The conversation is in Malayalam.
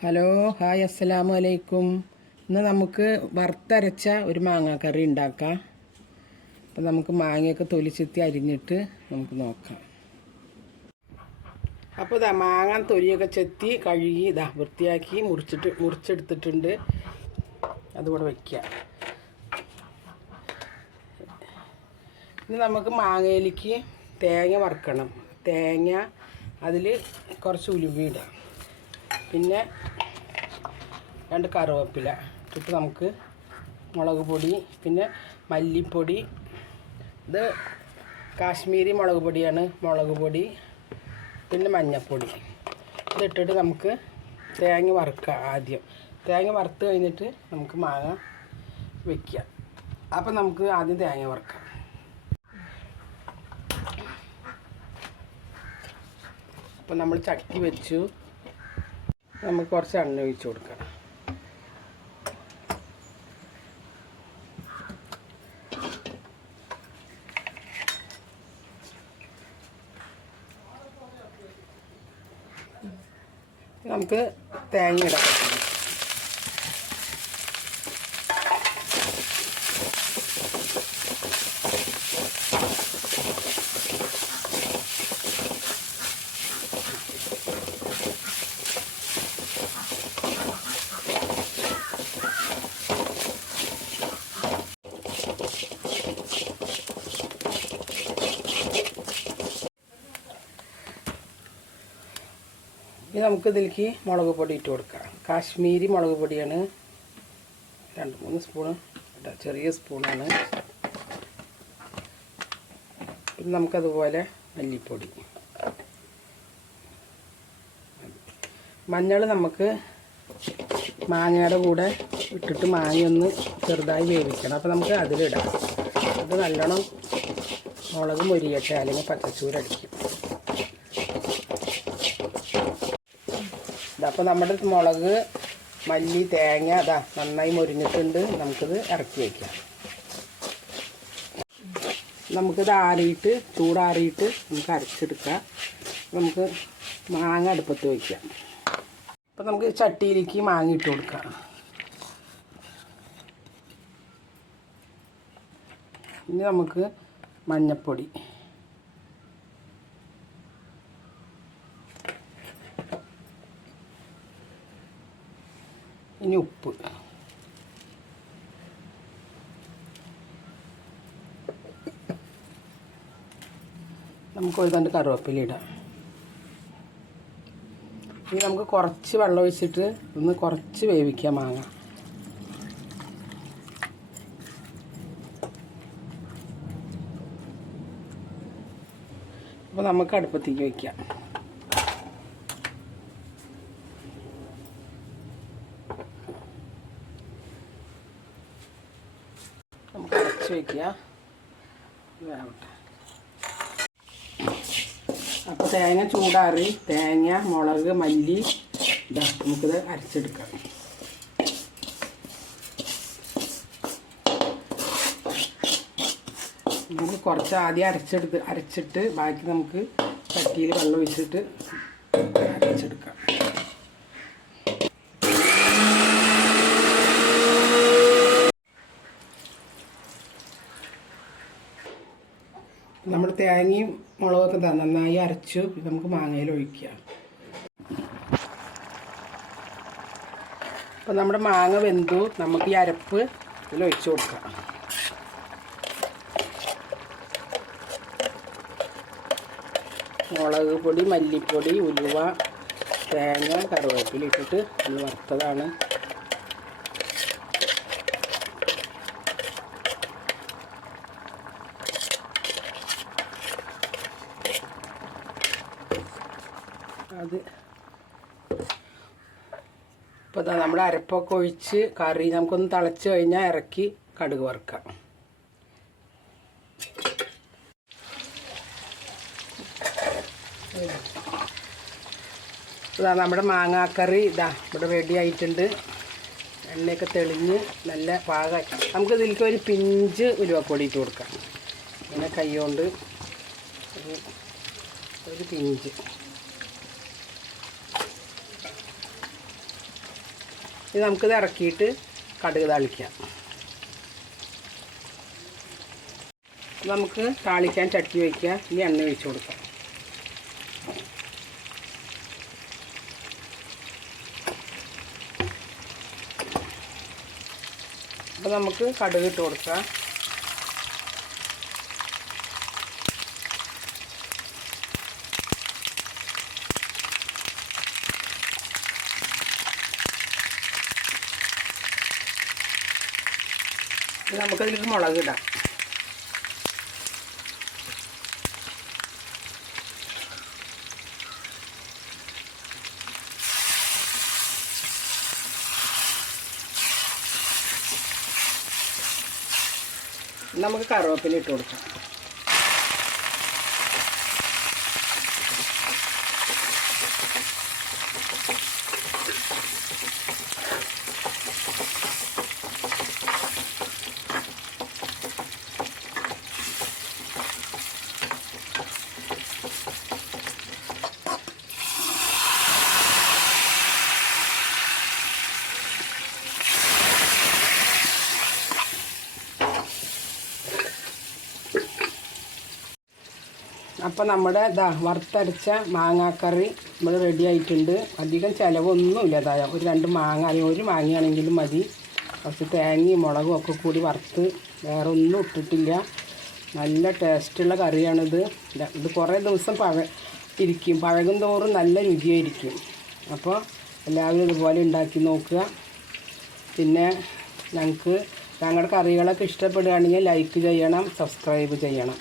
ഹലോ ഹായ് അസ്സലാമു അലൈക്കും ഇന്ന് നമുക്ക് വറുത്തരച്ച ഒരു മാങ്ങാക്കറി ഉണ്ടാക്കാം. അപ്പം നമുക്ക് മാങ്ങയൊക്കെ തൊലിച്ചെത്തി അരിഞ്ഞിട്ട് നമുക്ക് നോക്കാം. അപ്പോൾ ഇതാ മാങ്ങ തൊലിയൊക്കെ ചെത്തി കഴുകി ഇതാ വൃത്തിയാക്കി മുറിച്ചിട്ട് മുറിച്ചെടുത്തിട്ടുണ്ട്. അതുകൂടെ വയ്ക്കുക ഇനി നമുക്ക് മാങ്ങയിലേക്ക് തേങ്ങ വറുക്കണം. തേങ്ങ അതിൽ കുറച്ച് ഉലുവ ഇടാം. പിന്നെ രണ്ട് കറുവേപ്പില. ഇട്ടിട്ട് നമുക്ക് മുളക് പൊടി പിന്നെ മല്ലിപ്പൊടി. ഇത് കാശ്മീരി മുളക് പൊടിയാണ് മുളക് പൊടി പിന്നെ മഞ്ഞൾപ്പൊടി ഇതിട്ടിട്ട് നമുക്ക് തേങ്ങ വറുക്കുക ആദ്യം. തേങ്ങ വറുത്ത് കഴിഞ്ഞിട്ട് നമുക്ക് മാങ്ങ വയ്ക്കുക അപ്പം നമുക്ക് ആദ്യം തേങ്ങ വറുക്കാം. അപ്പം നമ്മൾ ചട്ടി വെച്ചു. നമുക്ക് കുറച്ച് എണ്ണ ഒഴിച്ച് കൊടുക്കാം. നമുക്ക് തേങ്ങ ഇടാം. ഇനി നമുക്ക് ഇതിലേക്ക് മുളക് പൊടി ഇട്ട് കൊടുക്കാം. കാശ്മീരി മുളക് പൊടിയാണ്. രണ്ട് മൂന്ന് സ്പൂണ്. ചെറിയ സ്പൂണാണ്. പിന്നെ നമുക്കതുപോലെ മല്ലിപ്പൊടി. മഞ്ഞൾ നമുക്ക് മാങ്ങയുടെ കൂടെ ഇട്ടിട്ട് മാങ്ങയൊന്ന് ചെറുതായി വേവിക്കണം. അപ്പോൾ നമുക്ക് അതിലിടാം. അത് നല്ലോണം മുളക് മുരിയട്ടെ അല്ലെങ്കിൽ പച്ചച്ചൂരടിക്കും. അപ്പോൾ നമ്മുടെ മുളക് മല്ലി തേങ്ങ അതാ നന്നായി മുരിഞ്ഞിട്ടുണ്ട്. നമുക്കിത് ഇറക്കി വയ്ക്കാം നമുക്കിത് ആറിയിട്ട് ചൂടാറിയിട്ട് നമുക്ക് അരച്ചെടുക്കാം. നമുക്ക് മാങ്ങ അടുപ്പത്ത് വയ്ക്കാം അപ്പം നമുക്ക് ചട്ടിയിലേക്ക് മാങ്ങ ഇട്ട് കൊടുക്കാം. ഇനി നമുക്ക് മഞ്ഞൾപ്പൊടി ഇനി ഉപ്പ്. നമുക്ക് ഒരു തണ്ട് കറുവേപ്പില ഇടാം. ഇനി നമുക്ക് കുറച്ച് വെള്ളം ഒഴിച്ചിട്ട് ഒന്ന് കുറച്ച് വേവിക്കാം മാങ്ങ. അപ്പോൾ നമുക്ക് അടുപ്പത്തേക്ക് വയ്ക്കാം നമുക്ക് അടച്ച് വയ്ക്കുക അപ്പോൾ തേങ്ങ ചൂടാറി തേങ്ങ മുളക് മല്ലി നമുക്കിത് അരച്ചെടുക്കാം. നമുക്ക് കുറച്ച് ആദ്യം അരച്ചെടുത്ത് അരച്ചിട്ട് ബാക്കി നമുക്ക് ചട്ടിയിൽ വെള്ളം ഒഴിച്ചിട്ട് അരച്ചെടുക്കാം. നമ്മൾ തേങ്ങയും മുളകൊക്കെ നന്നായി അരച്ചു നമുക്ക് മാങ്ങയിൽ ഒഴിക്കുക അപ്പോൾ നമ്മുടെ മാങ്ങ വെന്തു. നമുക്ക് ഈ അരപ്പ് ഇതിൽ കൊടുക്കാം. മുളക് പൊടി മല്ലിപ്പൊടി ഉലുവ തേങ്ങ കറിവേപ്പില ഇട്ടിട്ട് നമ്മൾ വറുത്തതാണ്. അത്. ഇപ്പോൾ ഇതാ നമ്മുടെ അരപ്പൊക്കെ ഒഴിച്ച് കറി നമുക്കൊന്ന് തിളച്ച് കഴിഞ്ഞാൽ ഇറക്കി കടുക് വറുക്കാം. ഇതാ നമ്മുടെ മാങ്ങാക്കറി ഇതാ ഇവിടെ റെഡി ആയിട്ടുണ്ട്. എണ്ണയൊക്കെ തെളിഞ്ഞ് നല്ല പാകമായി നമുക്ക് ഇതിലേക്ക് ഒരു പിഞ്ച് ഉലുവപ്പൊടി ഇട്ട് കൊടുക്കാം. ഇങ്ങനെ കൈ കൊണ്ട് ഒരു പിഞ്ച്. ഇനി നമുക്കിത് ഇറക്കിയിട്ട് കടുക് താളിക്കാം. നമുക്ക് താളിക്കാൻ ചട്ടി വയ്ക്കുക. ഇനി എണ്ണ ഒഴിച്ച് കൊടുക്കാം. അപ്പോൾ നമുക്ക് കടുക് ഇട്ട് കൊടുക്കാം. നമുക്കതിലേക്ക് മുളക് ഇടാം. നമുക്ക് കറിവേപ്പില ഇട്ട് കൊടുക്കാം. അപ്പോൾ നമ്മുടെ ഇതാ വറുത്തരച്ച മാങ്ങാക്കറി നമ്മൾ റെഡി ആയിട്ടുണ്ട്. അധികം ചിലവൊന്നുമില്ല അതായ ഒരു രണ്ട് മാങ്ങ അല്ലെങ്കിൽ ഒരു മാങ്ങയാണെങ്കിലും മതി. കുറച്ച് തേങ്ങയും മുളകും ഒക്കെ കൂടി വറുത്ത് വേറെ ഒന്നും ഇട്ടിട്ടില്ല. നല്ല ടേസ്റ്റുള്ള കറിയാണിത്. ഇത് കുറേ ദിവസം പഴ ഇരിക്കും. പഴകും തോറും നല്ല രുചിയായിരിക്കും. അപ്പോൾ എല്ലാവരും ഇതുപോലെ ഉണ്ടാക്കി നോക്കുക. പിന്നെ ഞങ്ങൾക്ക് ഞങ്ങളുടെ കറികളൊക്കെ ഇഷ്ടപ്പെടുകയാണെങ്കിൽ ലൈക്ക് ചെയ്യണം സബ്സ്ക്രൈബ് ചെയ്യണം.